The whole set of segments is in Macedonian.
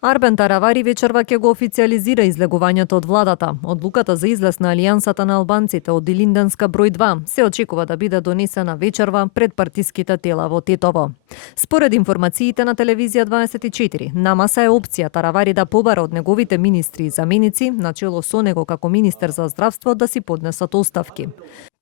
Арбен Таравари вечерва ќе го официализира излегувањето од владата. Одлуката за излез на Алијансата на албанците од Илинденска број 2 се очекува да биде донесена вечерва пред партиските тела во Тетово. Според информациите на телевизија 24, на маса е опција Таравари да побара од неговите министри и заменици, начело со него како министер за здравство, да си поднесат оставки.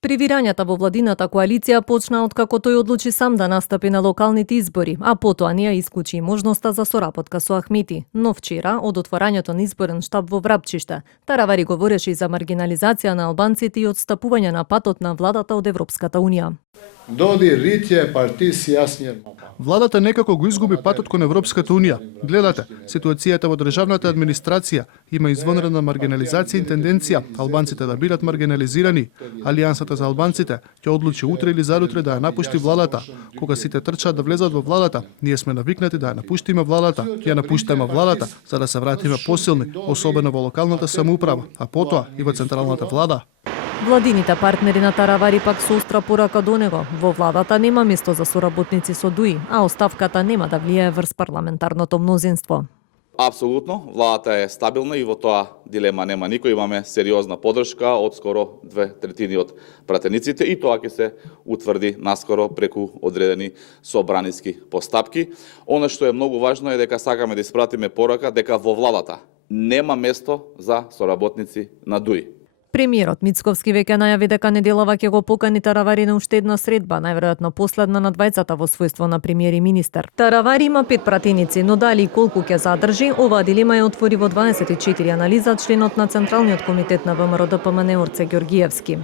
Привирањата во владината коалиција почна откако тој одлучи сам да настапи на локалните избори, а потоа не ја исклучи можноста за соработка со Ахмети. Но вчера, од отворањето на изборен штаб во Врапчиште, Таравари говореше и за маргинализација на албанците и отстапување на патот на владата од Европската унија. Владата некако го изгуби патот кон Европската унија. Гледате, ситуацијата во државната администрација има извонредна маргинализација и тенденција албанците да бидат маргинализирани. Алијансата за албанците ќе одлучи утре или зарутре да ја напушти владата. Кога сите трчаат да влезат во владата, ние сме навикнати да ја напуштиме владата. Ја напуштаме владата за да се вратиме посилни, особено во локалната самоуправа, а потоа и во централната влада. Владините партнери на Таравари пак со остра порака до него. Во владата нема место за соработници со ДУИ, а оставката нема да влијае врз парламентарното мнозинство. Апсолутно, владата е стабилна и во тоа дилема нема никој. Имаме сериозна поддршка од скоро 2/3 од пратениците и тоа ќе се утврди наскоро преку одредени собраниски постапки. Она што е многу важно е дека сакаме да испратиме порака дека во владата нема место за соработници на ДУИ. Премиерот Мицковски веќе најави дека неделава ќе го покани Таравари на уште една средба, најверојатно последна на двајцата во својство на премиер и министер. Таравари има 5 пратеници, но дали и колку ќе задржи, оваа дилема ја отвори во 24 анализа членот на Централниот комитет на ВМРО ДПМН Орце Ѓоргиевски.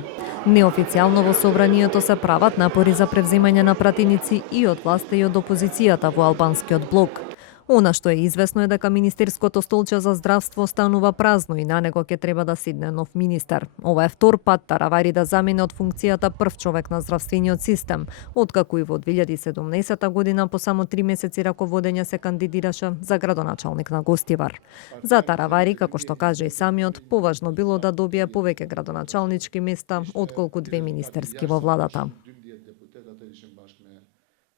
Неофицијално во собранието се прават напори за превземање на пратеници и од власта и од опозицијата во албанскиот блок. Она што е известно е дека Министерското столче за здравство останува празно и на него ќе треба да седне нов министер. Ова е втор пат Таравари да замине од функцијата прв човек на здравствениот систем, откако и во 2017 година по само 3 месеци раководење се кандидираше за градоначалник на Гостивар. За Таравари, како што каже и самиот, поважно било да добие повеќе градоначалнички места отколку 2 министерски во владата.